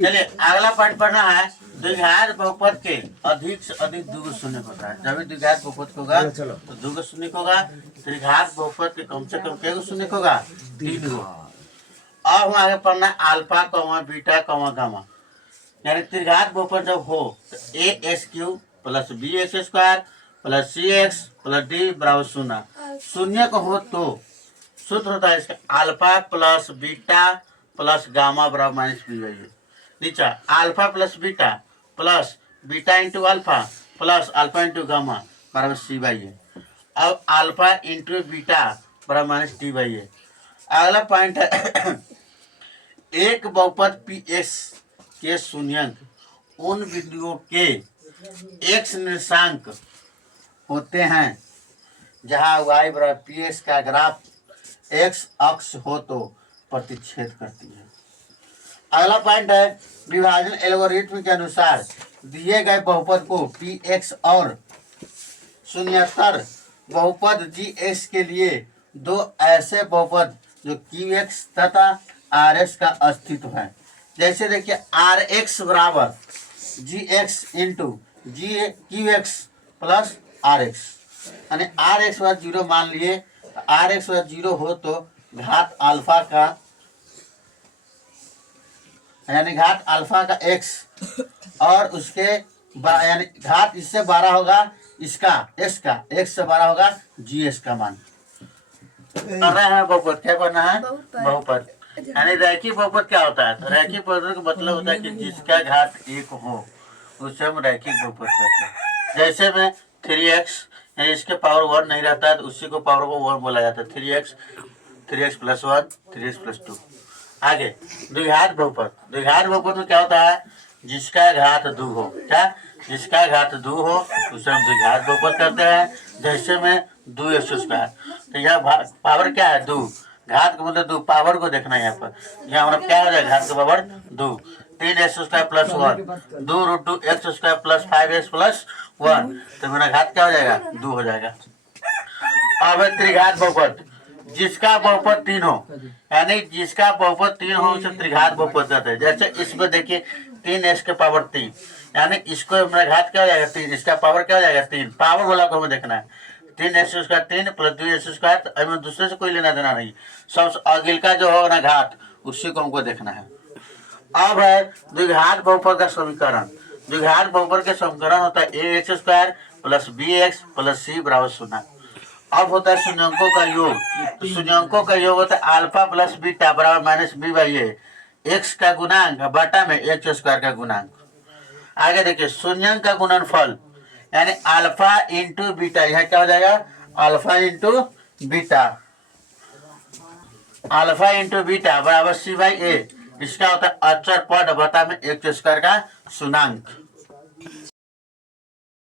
चलिए अगला पार्ट पढ़ना है। द्विघात बहुपद के अधिक से अधिक दुगुना शून्य होता है। जब भी द्विघात बहुपद होगा तो दुगुना शून्य होगा। त्रिघात बहुपद के कम से कम कितने शून्य होगा? 3 गो। अब हम आगे पढ़ना है alpha comma beta comma gamma. यानी त्रिघात बहुपद जब हो तो a s q plus b s square plus c x plus d बराबर 0। शून्य को हो तो सूत्र होता है इसका alpha plus beta plus gamma बराबर माइनस बी वाई। नीचे alpha plus beta into alpha plus alpha into gamma बराबर सी बाई है। अब अल्फा इंटू बीटा बराबर माइनस डी बाई है। अगला पॉइंट है एक बहुपद पी एस के शून्यंक उन बिंदुओं के एक्स निर्देशांक होते हैं जहां y बराबर पी एस का ग्राफ एक्स अक्ष हो तो प्रतिच्छेद करती है। अगला पॉइंट है विभाजन एल्गोरिथ्म के अनुसार दिए गए बहुपद को पी एक्स और शून्यतर बहुपद जी एक्स के लिए दो ऐसे बहुपद जो क्यू एक्स तथा आर एक्स का अस्तित्व है। जैसे देखिए आर एक्स बराबर g x into g q x plus r x, यानी आर एक्स बराबर 0 मान लिए। आर एक्स बराबर 0 हो तो घात अल्फा का यानी घात अल्फा का एक्स और उसके यानी घात इससे 12 होगा इसका एक्स का, एक्स से 12 होगा जी एक्स का मान। कर रहे हैं बहुपद। क्या करना है? बहुपद। यानी रैखिक बहुपद क्या होता है? तो रैखिक बहुपद का मतलब होता है कि जिसका घात 1 हो उसे हम रैखिक बहुपद कहते हैं। जैसे में 3x इसके पावर 1 नहीं रहता है तो उसी को पावर को 1 बोला जाता है। 3x plus 1 3x plus 2। आगे द्विघात बहुपद। द्विघात बहुपद में क्या होता है? जिसका घात 2 हो। क्या? जिसका घात 2 हो उसे हम द्विघात बहुपद करते हैं। जैसे में 2x स्क्वायर, तो यह पावर क्या है? 2। घात का मतलब 2, पावर को देखना है यहाँ पर। यहाँ हमारा क्या हो जाएगा? घात का power 2। 3x square plus 1 2 root 2 x square plus 5x plus 1, तो मेरा घात क्या हो जाएगा? 2 हो जाएगा। अब त्रिघात बहुपद जिसका बहुपद 3 हो, यानी जिसका बहुपद 3 हो उसे त्रिघात बहुपद कहते हैं। जैसे इसमें देखिए 3x के पावर 3, यानी इसको मेरा घात क्या हो जाएगा? 3। इसका पावर क्या हो जाएगा? 3। पावर वाला को हमें देखना है। 3x square 3 plus 2x square, तो हमें दूसरे से कोई लेना देना नहीं। सबसे अगिल का जो होगा ना घात, उसी को हमको देखना है। अब है द्विघात बहुपद का समीकरण। द्विघात बहुपद का समीकरण होता है a x square plus b x plus c बराबर 0। अब होता है शून्यंकों का योग। तो शून्यंकों का योग होता है अल्फा प्लस बीटा बराबर minus b by a, x का गुणांक बटा में एक्स स्क्वायर का गुणांक। आगे देखिए शून्यंक का गुणनफल यानी अल्फा इंटू बीटा, यह क्या हो जाएगा? Alpha into beta, alpha into beta बराबर सी बाई ए। इसका होता है अचर पद बता में एक्स स्क्वायर का शून्यंक।